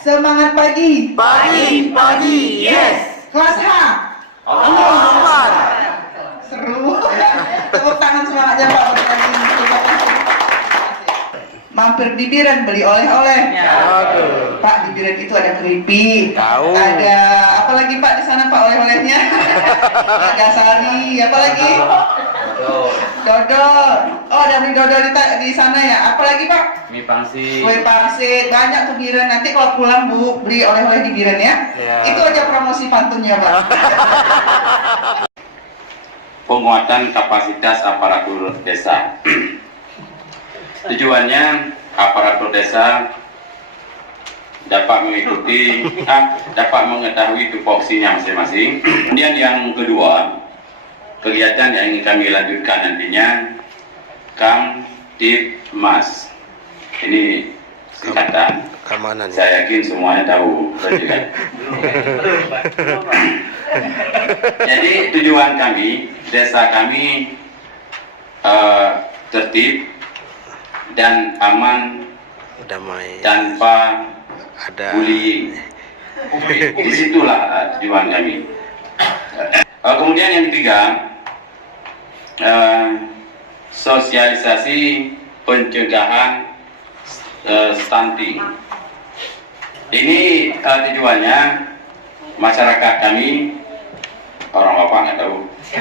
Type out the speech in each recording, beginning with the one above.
Semangat pagi. Pagi, yes. Kelas H. Allah Akbar. Seru. Tepuk tangan semangatnya Pak Bertani. Terima kasih. Mampir di Biren beli oleh-oleh. Aduh. Pak, di Biren itu ada keripik. Tahu. Ada apa lagi Pak di sana Pak oleh-olehnya? Ada sari, apa lagi? Dodol. Oh, ada mie dodol di sana ya. Apa lagi Pak? Mie pangsit. Kue pangsit. Banyak tuh Biren. Nanti kalau pulang Bu beli oleh-oleh di Biren ya. Ya. Itu aja promosi pantunnya Pak. Penguatan kapasitas aparatur desa. Tujuannya aparatur desa dapat mengetahui tupoksinya masing-masing. Kemudian yang kedua, kegiatan yang ingin kami lanjutkan nantinya Kamtibmas. Ini singkatan. Keamanan. Saya yakin semuanya tahu. Jadi tujuan kami, desa kami tertib dan aman, Damai. tanpa Ada. bullying. Disitulah tujuan kami. Kemudian yang ketiga, sosialisasi pencegahan stunting. Ini tujuannya masyarakat kami, orang bapak nggak tahu,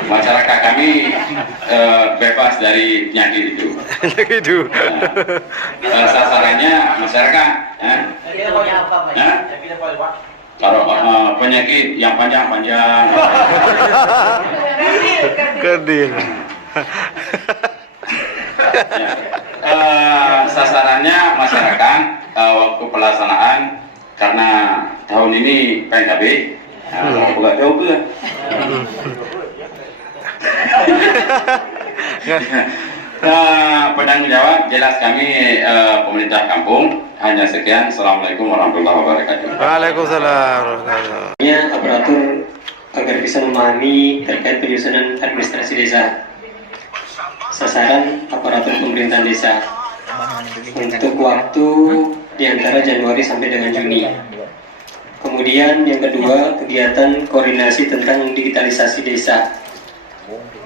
masyarakat kami bebas dari penyakit itu. Itu. Sasarannya masyarakat. Kalau penyakit yang panjang-panjang, Keding. sasarannya masyarakat waktu pelaksanaan, karena tahun ini PNKB, bukan tahu ke? Penanggung jawab jelas kami pemerintah kampung. Hanya sekian. Assalamualaikum warahmatullahi wabarakatuh. Waalaikumsalam. Aparatur agar bisa memahami terkait penyusunan administrasi desa. Sasaran aparatur pemerintahan desa untuk waktu di antara Januari sampai dengan Juni. Kemudian yang kedua, kegiatan koordinasi tentang digitalisasi desa.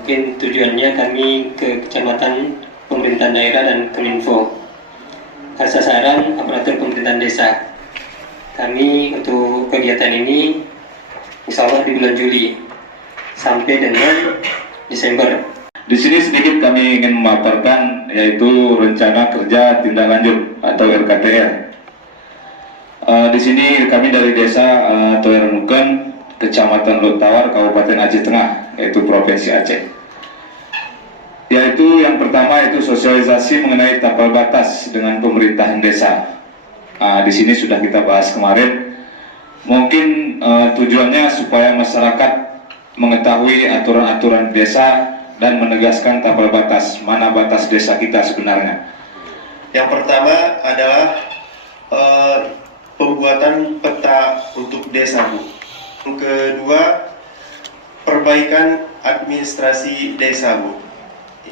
Mungkin tujuannya kami ke kecamatan, pemerintahan daerah dan Kominfo. Sasaran aparatur pemerintahan desa. Kami untuk kegiatan ini insya Allah di bulan Juli sampai dengan Desember. Di sini sedikit kami ingin memaparkan yaitu rencana kerja tindak lanjut atau RKTR. Di sini kami dari desa Toeranuken, Kecamatan Lutawar, Kabupaten Aceh Tengah, yaitu Provinsi Aceh. Yaitu yang pertama itu sosialisasi mengenai tapal batas dengan pemerintahan desa. Di sini sudah kita bahas kemarin. Mungkin tujuannya supaya masyarakat mengetahui aturan-aturan desa dan menegaskan tapal batas, mana batas desa kita sebenarnya. Yang pertama adalah pembuatan peta untuk desa, Bu. Yang kedua, perbaikan administrasi desa, Bu.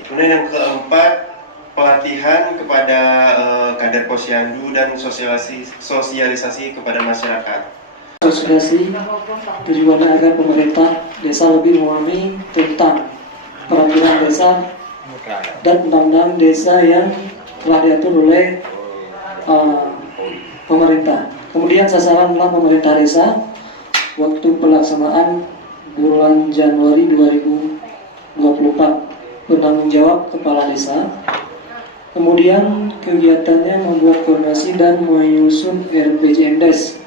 Kemudian yang keempat, pelatihan kepada kader posyandu dan sosialisasi kepada masyarakat. Sosialisasi tujuannya agar pemerintah desa lebih memahami tentang peraturan desa dan undang-undang desa yang telah diatur oleh pemerintah. Kemudian sasaran adalah pemerintah desa waktu pelaksanaan bulan Januari 2024, penanggung jawab kepala desa. Kemudian kegiatannya membuat koordinasi dan menyusun RPJMDes.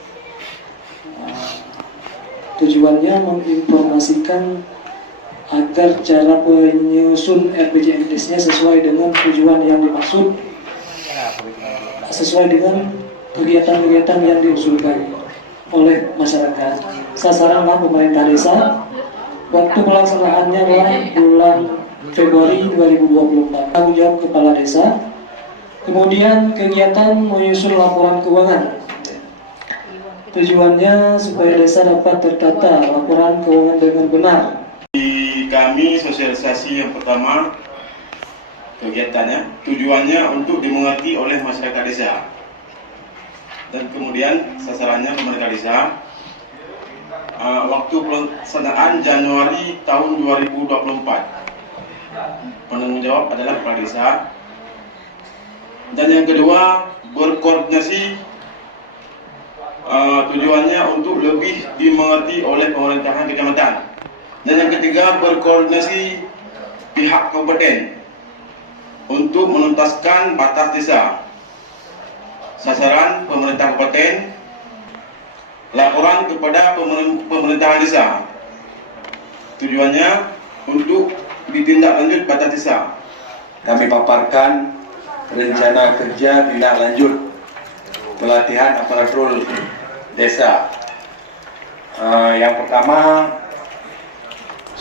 Tujuannya menginformasikan agar cara penyusun RPJMDes-nya sesuai dengan tujuan yang dimaksud, sesuai dengan kegiatan-kegiatan yang diusulkan oleh masyarakat. Sasaranlah pemerintah desa. Waktu pelaksanaannya adalah bulan Februari 2024. Tanggung jawab kepala desa. Kemudian kegiatan menyusun laporan keuangan. Tujuannya supaya desa dapat tertata laporan keuangan dengan benar. Di kami sosialisasi yang pertama kegiatannya tujuannya untuk dimengerti oleh masyarakat desa. dan kemudian sasarannya pemerintah desa. Waktu pelaksanaan Januari tahun 2024. Penanggung jawab adalah kepala desa. Dan yang kedua, berkoordinasi, tujuannya untuk lebih dimengerti oleh pemerintahan kecamatan. Dan yang ketiga, berkoordinasi pihak kabupaten untuk menuntaskan batas desa. Sasaran pemerintah kabupaten, laporan kepada pemerintahan desa. Tujuannya untuk ditindaklanjut batas desa. Kami paparkan rencana kerja tindak lanjut pelatihan aparatur desa. Yang pertama,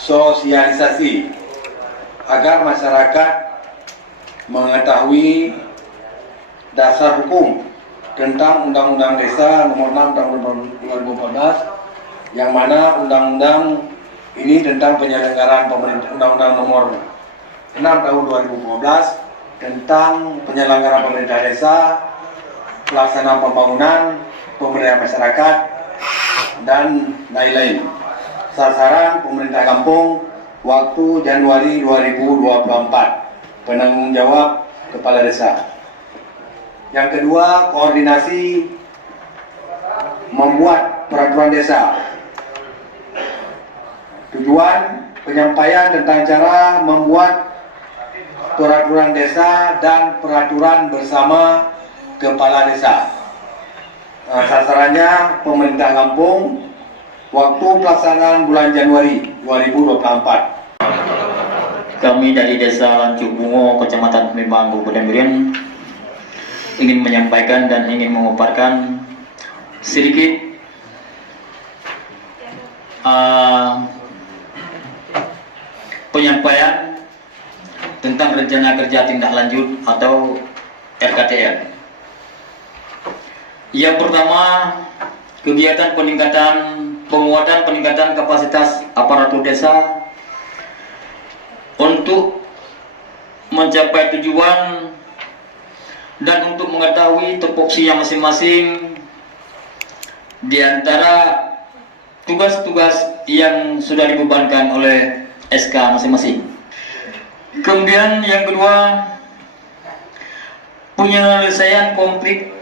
sosialisasi agar masyarakat mengetahui dasar hukum tentang Undang-Undang Desa Nomor 6 Tahun 2014, yang mana undang-undang ini tentang penyelenggaraan pemerintah, Undang-Undang Nomor 6 Tahun 2015 tentang penyelenggaraan pemerintah desa, pelaksanaan pembangunan, pemberdayaan masyarakat, dan lain-lain. Sasaran pemerintah kampung waktu Januari 2024. Penanggung jawab kepala desa. Yang kedua, koordinasi membuat peraturan desa. Tujuan penyampaian tentang cara membuat peraturan desa dan peraturan bersama kepala desa. Sasarannya pemerintah kampung waktu pelaksanaan bulan Januari 2024. Kami dari Desa Lancuk Bungo, Kecamatan Pemimbang, Kabupaten Durian, ingin menyampaikan dan ingin memaparkan sedikit penyampaian tentang rencana kerja tindak lanjut atau RKTL. Yang pertama, kegiatan penguatan peningkatan kapasitas aparatur desa untuk mencapai tujuan dan untuk mengetahui tupoksi yang masing-masing di antara tugas-tugas yang sudah dibebankan oleh SK masing-masing. Kemudian yang kedua, penyelesaian konflik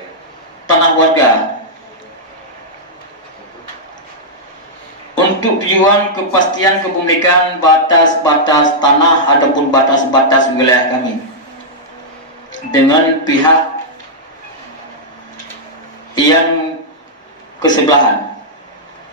tanah warga untuk tujuan kepastian kepemilikan batas-batas tanah ataupun batas-batas wilayah kami dengan pihak yang kesebelahan.